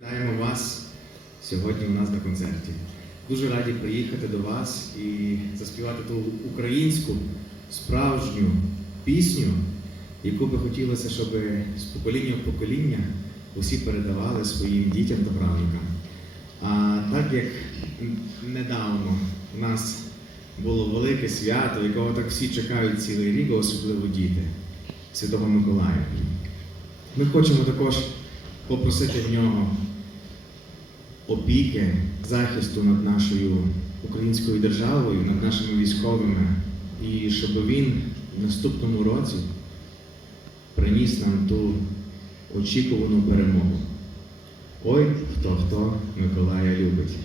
Вітаємо вас сьогодні у нас на концерті. Дуже раді приїхати до вас і заспівати ту українську справжню пісню, яку би хотілося, щоб з покоління в покоління усі передавали своїм дітям та правнукам. А так як недавно у нас було велике свято, якого так всі чекають цілий рік, особливо діти Святого Миколая. Ми хочемо також попросити в нього опіки, захисту над нашою українською державою, над нашими військовими, і щоб він в наступному році приніс нам ту очікувану перемогу. Ой, хто хто Миколая любить.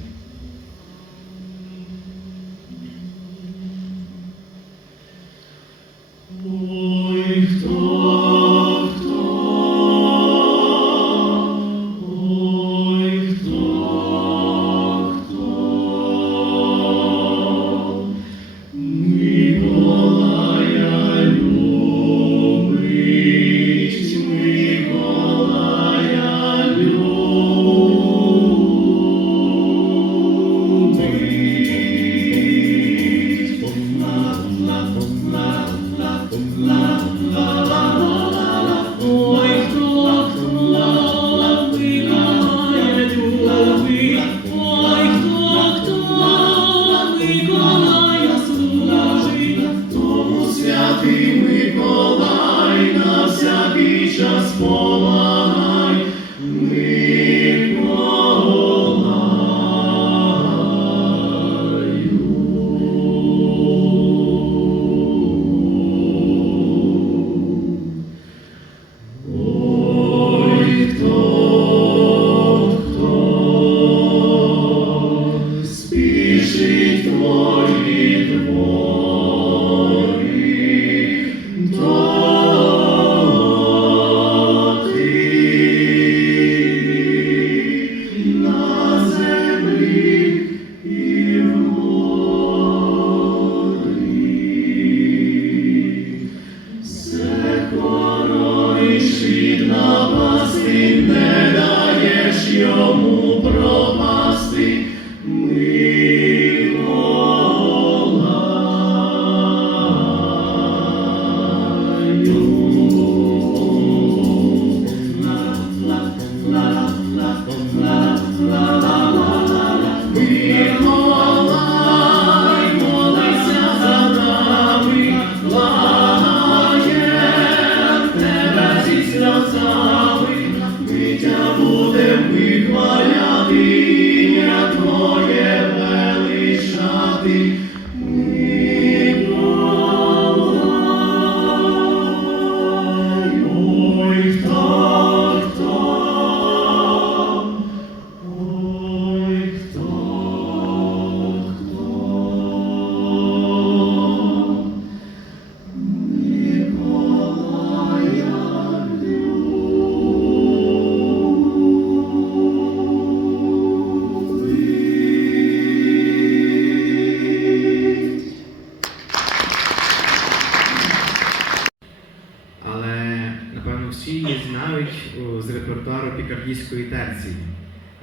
З репертуару пікардійської терції.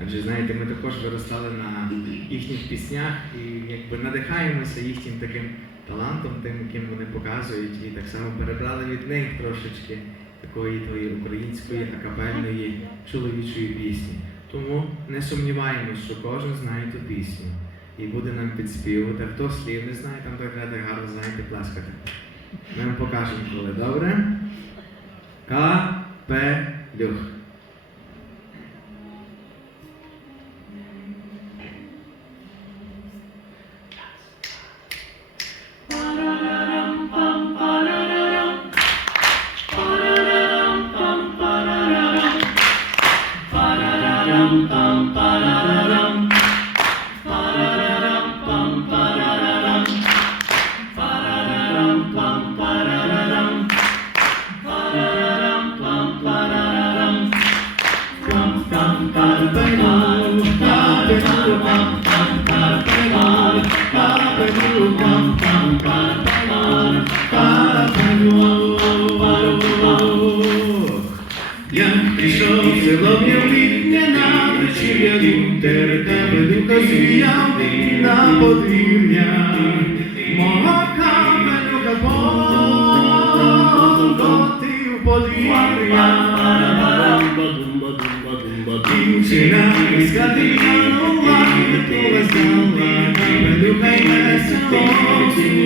Адже знаєте, ми також виростали на їхніх піснях і якби надихаємося їхнім таким талантом, тим, яким вони показують, і так само перебрали від них трошечки такої твоєї української акапельної чоловічої пісні. Тому не сумніваємось, що кожен знає ту пісню і буде нам підспівувати. Хто слів не знає, там так гарно знаєте плескати. Ми вам покажемо коли, добре? 六 Я прийшов село літнє на вечір'я вітер тебе духа звіяв на подвір'я. Мого капелюха покотив подвір'я. Дівчина із катиганула,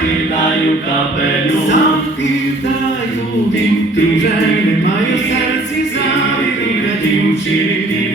кидаю капелю, сам кидаю, тим ти вже немає серці завіти дівчини.